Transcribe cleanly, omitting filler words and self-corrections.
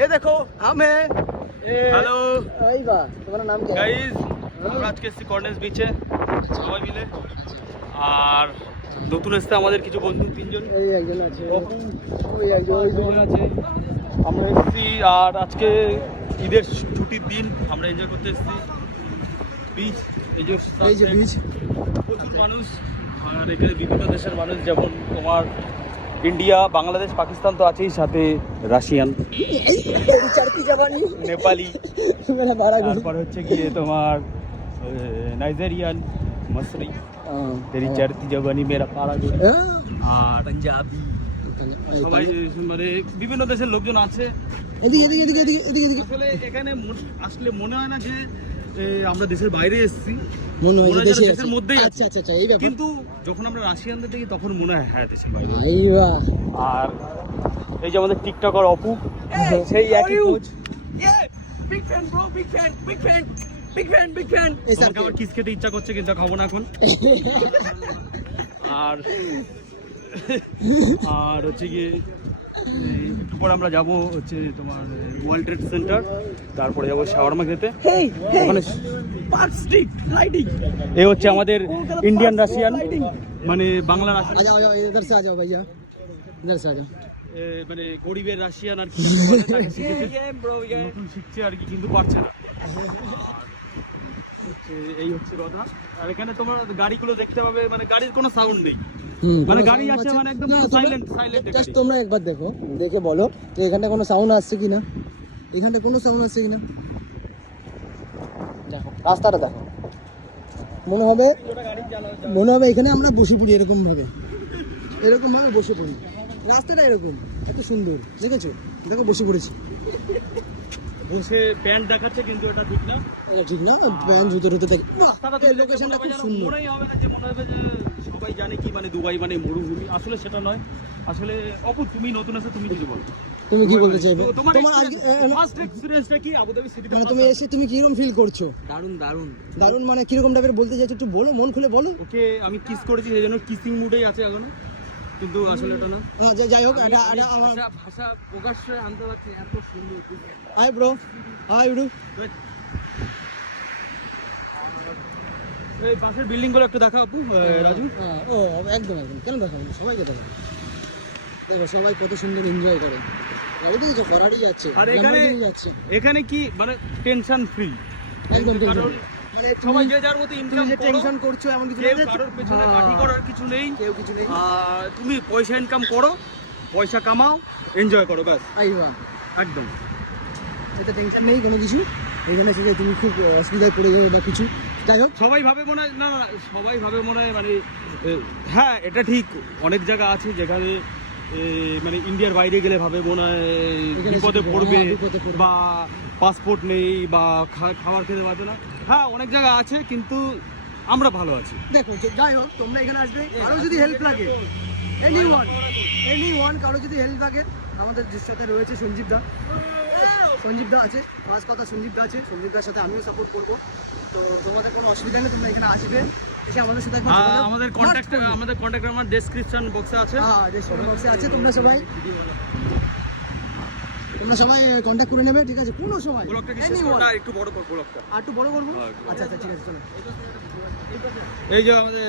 ये देखो हम है। হ্যালো भाई वाह, तुम्हारा नाम क्या है? গাইজ, আমরা আজকে এসেছি কর্নেস বিচে সবাই মিলে। আর নতুন এসছে আমাদের কিছু বন্ধু, তিনজন এই একজন আছে, ওই একজন আছে। আমরা এসেছি আর আজকে ঈদের ছুটির দিন, আমরা এনজয় করতে এসেছি বিচ। এই যে बीच প্রচুর মানুষ, আর এখানে বিভিন্ন দেশের মানুষ, যেমন তোমার ইন্ডিয়া, বাংলাদেশ, পাকিস্তান তো আছেই, সাথে রাশিয়ান, चढ़ती जवानी নেপালি, मेरा बड़ा তারপর হচ্ছে গিয়ে তোমার নাইজেরিয়ান, মসরি, তেরি চড়তি জবানি মেরা পাড়া গড়ি, আর পাঞ্জাবি, সবাই মানে বিভিন্ন দেশের লোকজন আছে। এদিকে এদিকে এদিকে এদিকে এদিকে এদিকে আসলে এখানে আসলে মনে হয় না যে আমরা দেশের বাইরে এসেছি, মনে হয় যে দেশের মধ্যেই আছি। আচ্ছা আচ্ছা আচ্ছা, এই ব্যাপার। কিন্তু যখন আমরা রাশিয়ানদের দেখি তখন মনে হয় হ্যাঁ দেশের বাইরে। ভাই বাহ, আর এই যে আমাদের টিকটকার অপু, সেই একই coach. Big fan, bro. Big fan. Big fan. Big fan. Big fan. এই স্যার আমাকে আবার কিস খেতে ইচ্ছা করছে, কিন্তু খাবো না এখন। আর আর হচ্ছে গিয়ে একটু পরে আমরা যাবো হচ্ছে তোমার ওয়ার্ল্ড ট্রেড সেন্টার, তারপরে যাবো শাওয়ারমা খেতে। ওখানে Park Street lighting. এই হচ্ছে আমাদের ইন্ডিয়ান রাশিয়ান, মানে বাংলা রাশিয়ান, आ जाओ आ जाओ, इधर से आ जाओ भैया, इधर से आ जाओ। মানে গরিবের রাশিয়ান আর কি একটা বলে, তাকে শিখেছে। নতুন শিখছে আর কি, কিন্তু পারছে না। এই হচ্ছে কথা। আর এখানে তোমার গাড়িগুলো দেখতে পাবে, মানে গাড়ির কোনো সাউন্ড নেই, মানে গাড়ি আছে মানে একদম সাইলেন্ট সাইলেন্ট। জাস্ট তোমরা একবার দেখো, দেখে বলো তো এখানে কোনো সাউন্ড আসছে কিনা, এখানে কোনো সাউন্ড আসছে কিনা। দেখো রাস্তাটা দেখো, মনে হবে এখানে আমরা বসে পড়ি, এরকম ভাবে বসে পড়ি। রাস্তাটা এরকম এত সুন্দর, দেখেছো? দেখো বসে পড়েছি, বসে প্যান্ট দেখাচ্ছে, কিন্তু এটা ঠিক না। এটা ঠিক না, প্যান জুতো টুতো দেখে। রাস্তাটা এই লোকেশনটা খুব সুন্দর। মনেই হবে না যে, মনে হবে যে সবাই জানে কি মানে দুবাই মানে মরুভূমি। আসলে সেটা নয়। আসলে অপু, তুমি নতুন আছো, তুমি কিছু বলো। তুমি কি বলতে চাইবে? তোমার তোমার ফার্স্ট এক্সপেরিয়েন্সটা কি আবুধাবি সিটিতে? মানে তুমি এসে তুমি কিরকম ফিল করছো? দারুণ মানে কিরকম টাইপের বলতে চাইছো, একটু বলো, মন খুলে বলো। ওকে আমি কিস করেছি, সেই জন্য কিসিং মুডেই আছে এখনো, কিন্তু আসলে এটা না। যাই হোক, এটা আমার ভাষা প্রকাশ্যে আনতে পারছি, এত সুন্দর। Hi bro, hi bro. এই পাশের বিল্ডিং গুলো একটু দেখা আপু, রাজু। ও একদম একদম, কেন দেখাবো না, সবাইকে দেখাবো। দেখো সবাই কত সুন্দর এনজয় করে, দেখেছো ফরারি যাচ্ছে, আর এখানে কি মানে টেনশন ফ্রি, একদম কারণ মানে সবাই যে যার মতো ইনকাম যে টেনশন করছো এমন কিছু কেউ নেই, কারোর পেছনে পার্টি করার কিছু নেই, কেউ কিছু নেই। তুমি পয়সা ইনকাম করো, পয়সা কামাও, এনজয় করো, ব্যাস আইবা একদম। এতে টেনশন নেই কোনো কিছু। এখানে এসে যে তুমি খুব অসুবিধায় পড়ে যাবে বা কিছু, যাই হোক। সবাই ভাবে মনে হয় না, সবাই ভাবে মনে হয় মানে হ্যাঁ এটা ঠিক, অনেক জায়গা আছে যেখানে মানে ইন্ডিয়ার বাইরে গেলে ভাবে মনে হয় বিপদে পড়বে, বা পাসপোর্ট নেই, বা খাবার খেতে পারবে না। হ্যাঁ অনেক জায়গা আছে, কিন্তু আমরা ভালো আছি। দেখো যাই হোক, তোমরা এখানে আসবে, কারো যদি হেল্প লাগে, এনি ওয়ান কারো যদি হেল্প লাগে, আমাদের সাথে রয়েছে সঞ্জীব দা আছে, ফার্স্ট কথা সঞ্জীব দা আছে, সঞ্জীব দার সাথে আমিও সাপোর্ট করবো। তো তোমাদের কোনো অসুবিধা নেই, তোমরা এখানে আসবে, এসে আমাদের সাথে আমাদের কন্ট্যাক্ট আমার ডেসক্রিপশন বক্সে আছে। হ্যাঁ ডেসক্রিপশন বক্সে আছে, তোমরা সবাই কন্ট্যাক্ট করে নেবে, ঠিক আছে? কোনো সময় একটু বড় করবো ব্লগটা, আর একটু বড় করবো। আচ্ছা আচ্ছা ঠিক আছে, চলো। এই যে আমাদের